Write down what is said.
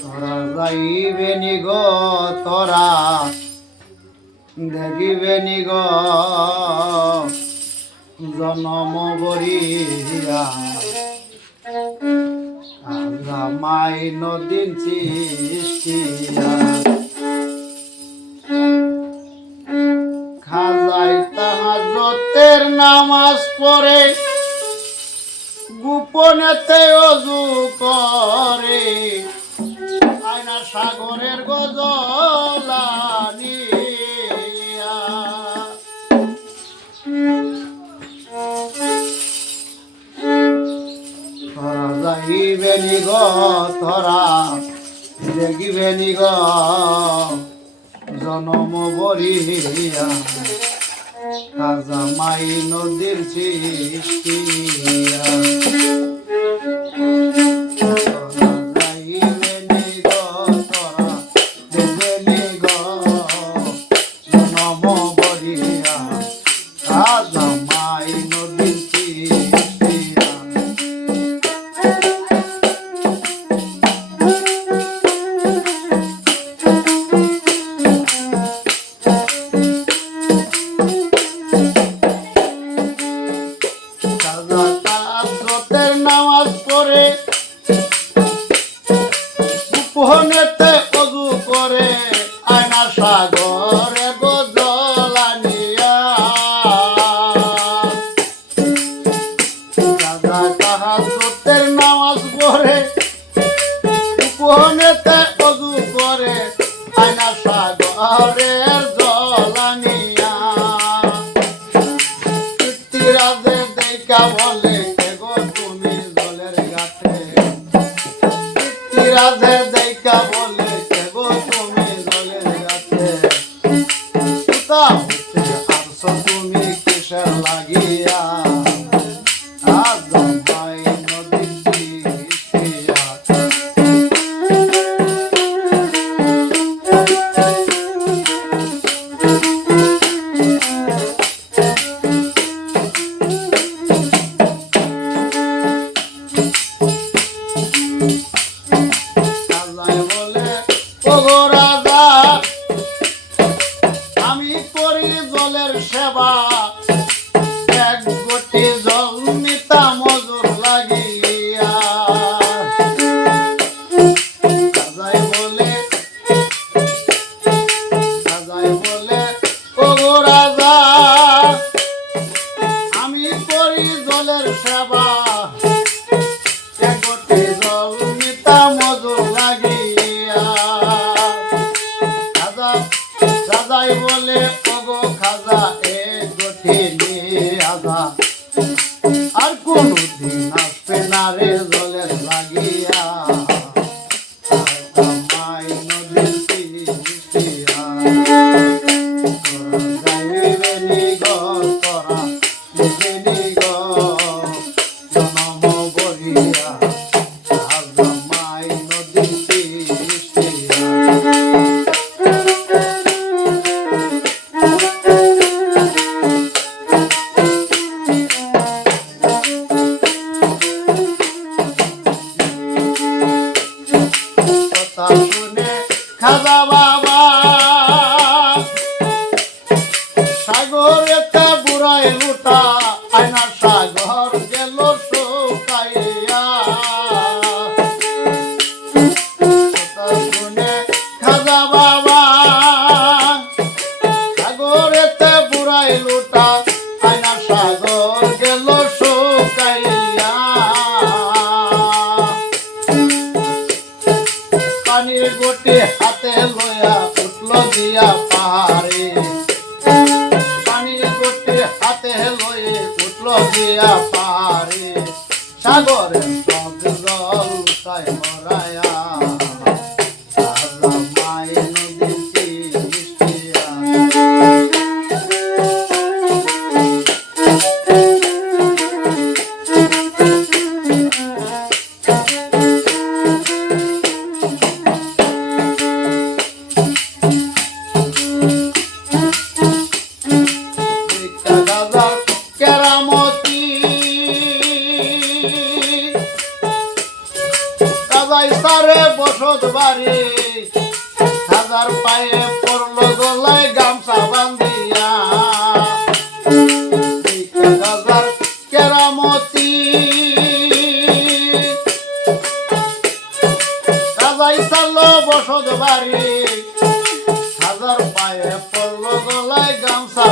তোরা যাইবে নিগ তোরা দেখিবে নিগ জনম বরিয়া মাই নদীন সৃষ্টিয়া খাজাই তাহাজ্জুদের নামাজ পড়ে গোপনেতে অজু করে আয়না সাগরের গজলানিয়া তোরা যাইবে নিগ তোরা দেখিবে নিগ জনম বরিয়া খাজা মাই নদীর সৃষ্টিয়া নামাজ পড়ে গোপনেতে অজু করে আয়না সাগরে গজলানিয়া খাজা তাহাজ্জুদের নামাজ পড়ে গোপনেতে অজু করে আয়না সাগরের জলানিয়া রাজে দেখা বলে রাধে দেখা বলে কেগো তুমি জলের গাছে আসো তুমি কিসের লাগিয়া আজ মাই নদীর সৃষ্টিয়া রাজা আমি করি জলের সেবা এক গটি জল নিতা মজুর লাগিয়া রাজাই বলে ওগো রাজা আমি করি জলের সেবা এক গটি জল নিতা মজুর লাগিয়া রাজাই বলে ওগো খাজা এ গঠি আজা আর কোনদিন আসবে না রে জলের লাগিয়া মাই নদীর সৃষ্টিয়া তোরা যাইবে নিগ তোরা দেখিবে নিগ জনম বরিয়া মাই নদীর সৃষ্টিয়া শুনে খাজা বাবা সাগরেতে বুড়াই লুটা আয়না সাগর গেল শুকাইয়া শুনে খাজা বাবা সাগরেতে বুড়াই লুটা আয়না সাগর গেল শুকাইয়া পানির গটি হাতে লইয়া উঠল দিয়া পাহাড়ে পানির গটি হাতে লয়ে উঠল দিয়া পাহাড়ে সাগরে সব জল তাই মরায়া মাই নদীর সৃষ্টিয়া সাজাই সারে বসত বাড়ি হাজার পায়ে পড়লো গলায় গামছা বান্ধিয়া হাজার কেরামতি সাজাই সারলো বসত বাড়ি হাজার পায়ে পড়লো গলায় গামছা